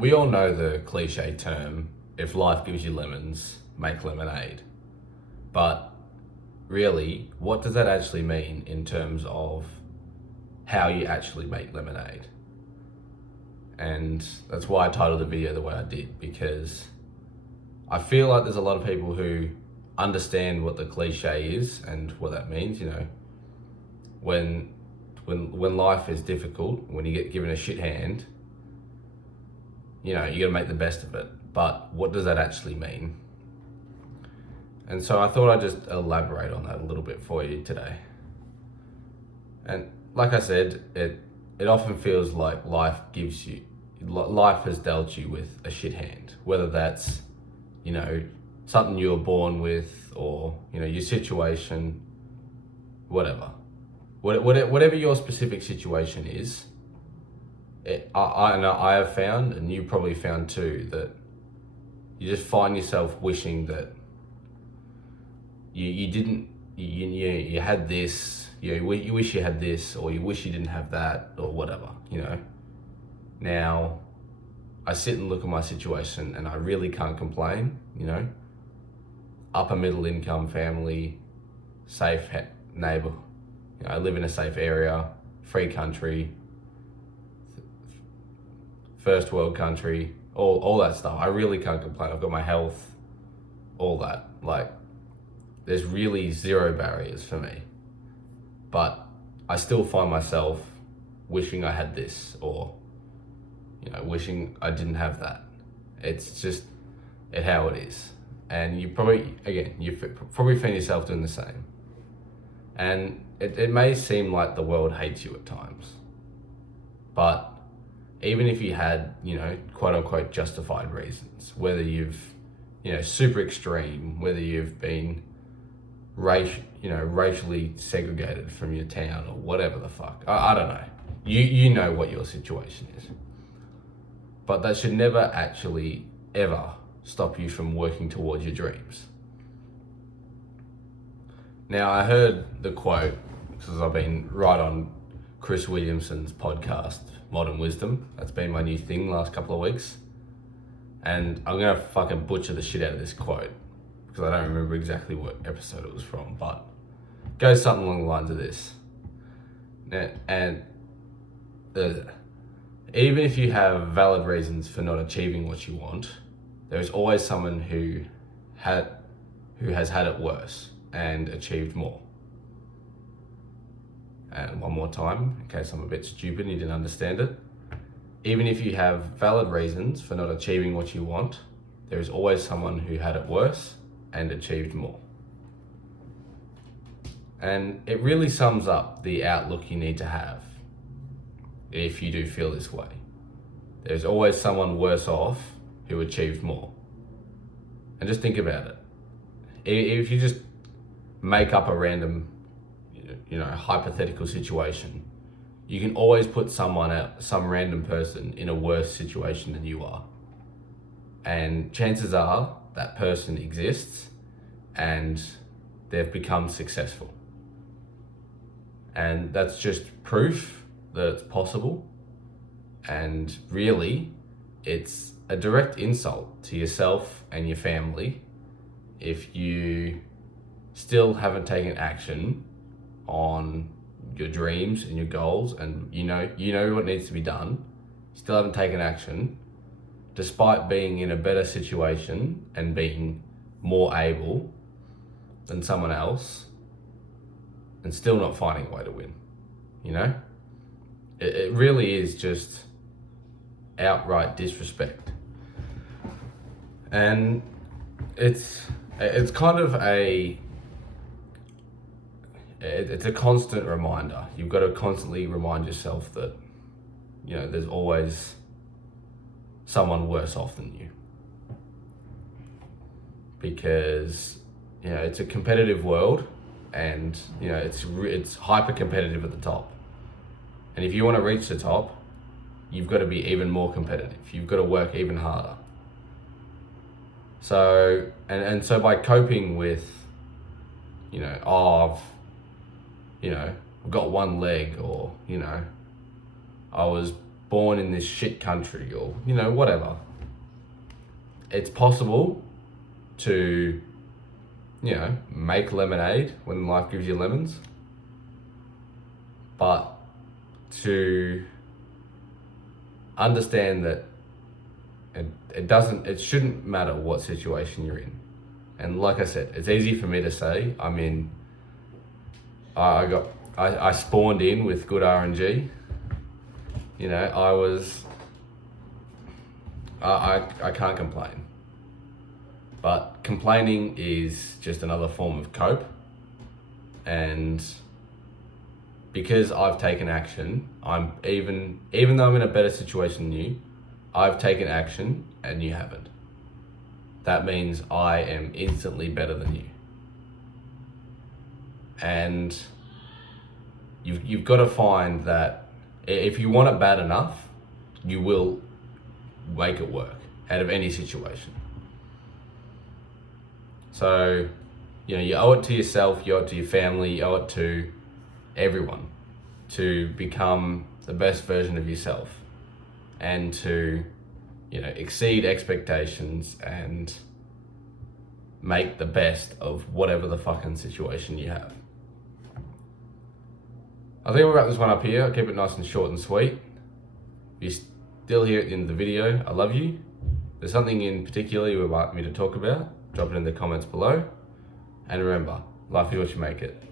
we all know the cliche term, if life gives you lemons, make lemonade. But really, what does that actually mean in terms of how you actually make lemonade? And that's why I titled the video the way I did, because I feel like there's a lot of people who understand what the cliche is and what that means, when life is difficult, when you get given a shit hand, you gotta make the best of it. But what does that actually mean? And so I thought I'd just elaborate on that a little bit for you today. And like I said, it often feels like life has dealt you with a shit hand, whether that's, something you were born with, or, your situation, whatever. Whatever your specific situation is, I have found, and you probably found too, that you just find yourself wishing that you had this, you wish you had this, or you wish you didn't have that, or whatever, Now, I sit and look at my situation and I really can't complain, Upper middle income family, safe neighbor, I live in a safe area, free country, first world country, all that stuff. I really can't complain. I've got my health, all that. Like, there's really zero barriers for me. But I still find myself wishing I had this, or, wishing I didn't have that. It's just how it is. And you probably find yourself doing the same. And it may seem like the world hates you at times. But even if you had, quote unquote justified reasons, whether you've, super extreme, whether you've been racially segregated from your town, or whatever the fuck, I don't know. You know what your situation is. But that should never actually, ever stop you from working towards your dreams. Now, I heard the quote, because I've been right on Chris Williamson's podcast, Modern Wisdom. That's been my new thing the last couple of weeks. And I'm gonna fucking butcher the shit out of this quote, because I don't remember exactly what episode it was from, but it goes something along the lines of this. Even if you have valid reasons for not achieving what you want, there is always someone who has had it worse and achieved more. And one more time, in case I'm a bit stupid and you didn't understand it. Even if you have valid reasons for not achieving what you want, there is always someone who had it worse and achieved more. And it really sums up the outlook you need to have if you do feel this way. There's always someone worse off who achieved more. And just think about it. If you just make up a random, hypothetical situation, you can always put some random person in a worse situation than you are. And chances are that person exists and they've become successful. And that's just proof that it's possible. And really, it's a direct insult to yourself and your family if you still haven't taken action on your dreams and your goals, and you know what needs to be done, still haven't taken action, despite being in a better situation and being more able than someone else, and still not finding a way to win. It really is just outright disrespect. And it's kind of it's a constant reminder. You've got to constantly remind yourself that, there's always someone worse off than you. Because, it's a competitive world, and, it's hyper competitive at the top. And if you want to reach the top, you've got to be even more competitive. You've got to work even harder. So, and so by coping with, I've got one leg, or, I was born in this shit country or, you know, whatever. It's possible to, you know, make lemonade when life gives you lemons. But to understand that it shouldn't matter what situation you're in. And like I said, it's easy for me to say. I mean, I spawned in with good RNG. You know, I can't complain. But complaining is just another form of cope. And because I've taken action, I'm even though I'm in a better situation than you, I've taken action and you haven't. That means I am instantly better than you. And you've got to find that if you want it bad enough, you will make it work out of any situation. So, you know, you owe it to yourself, you owe it to your family, you owe it to everyone to become the best version of yourself and to, you know, exceed expectations and make the best of whatever the fucking situation you have. I think we'll wrap this one up here. I'll keep it nice and short and sweet. If you're still here at the end of the video, I love you. If there's something in particular you would like me to talk about, drop it in the comments below. And remember, life is what you make it.